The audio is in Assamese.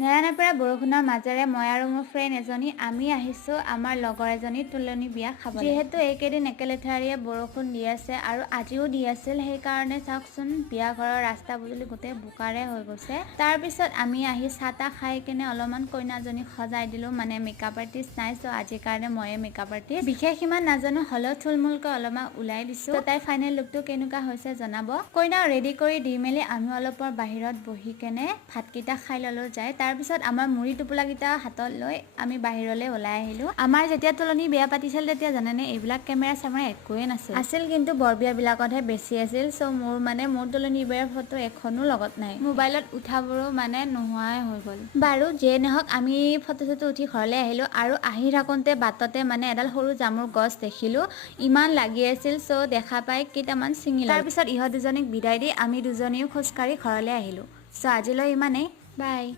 নেৰানেপেৰা বৰষুণৰ মাজেৰে মই আৰু মোৰ ফ্ৰেণ্ড এজনী আমি আহিছোঁ আমাৰ লগৰ এজনীৰ তুলনি বিয়া খাবলৈ। যিহেতু এইকেইদিন একেলেঠাৰিয়ে বৰষুণ দি আছে আৰু আজিও দি আছিল, সেইকাৰণে চাওকচোন বিয়া ঘৰৰ ৰাস্তা পদূলি গোটেই বোকাৰে হৈ গৈছে। তাৰপিছত আমি আহি চাহ তাহ খাই কিনে অলপমান কইনাজনীক সজাই দিলোঁ, মানে মেকআপ আৰ্টিষ্ট নাই, চ' আজিৰ কাৰণে ময়ে মেকআপ আৰ্টিষ্ট। বিশেষ ইমান নাজানো, হ'লেও থুলমূলকৈ অলপমান ওলাই দিছোঁ। ত' তাই ফাইনেল লুকটো কেনেকুৱা হৈছে জনাব। কইনাক ৰেডি কৰি দি মেলি আমি অলপমান বাহিৰত বহি কেনে ভাতকেইটা খাই ল'লোঁ যায়। তাৰপিছত আমাৰ মুড়ি টোপোলাকেইটা হাতত লৈ আমি বাহিৰলৈ ওলাই আহিলোঁ। আমাৰ যেতিয়া তুলনি বিয়া পাতিছিল তেতিয়া জানেনে এইবিলাক কেমেৰা চেমেৰা একোৱেই আছিল কিন্তু বৰবিয়াবিলাকতহে বেছি আছিল। চ' মোৰ তুলনি বিয়াৰ ফটো এখনো লগত নাই, মোবাইলত উঠাবোৰো মানে নোহোৱাই হৈ গ'ল। বাৰু যিয়ে নহওক আমি ফটো চটো উঠি ঘৰলৈ আহিলোঁ আৰু আহি থাকোঁতে বাটতে মানে এডাল সৰু জামুৰ গছ দেখিলোঁ, ইমান লাগি আছিল। চ' দেখা পাই কেইটামান ছিঙি ল'লোঁ। তাৰপিছত ইহঁত দুজনীক বিদায় দি আমি দুজনীও খোজকাঢ়ি ঘৰলৈ আহিলোঁ। চ' আজিলৈ ইমানেই, বাই।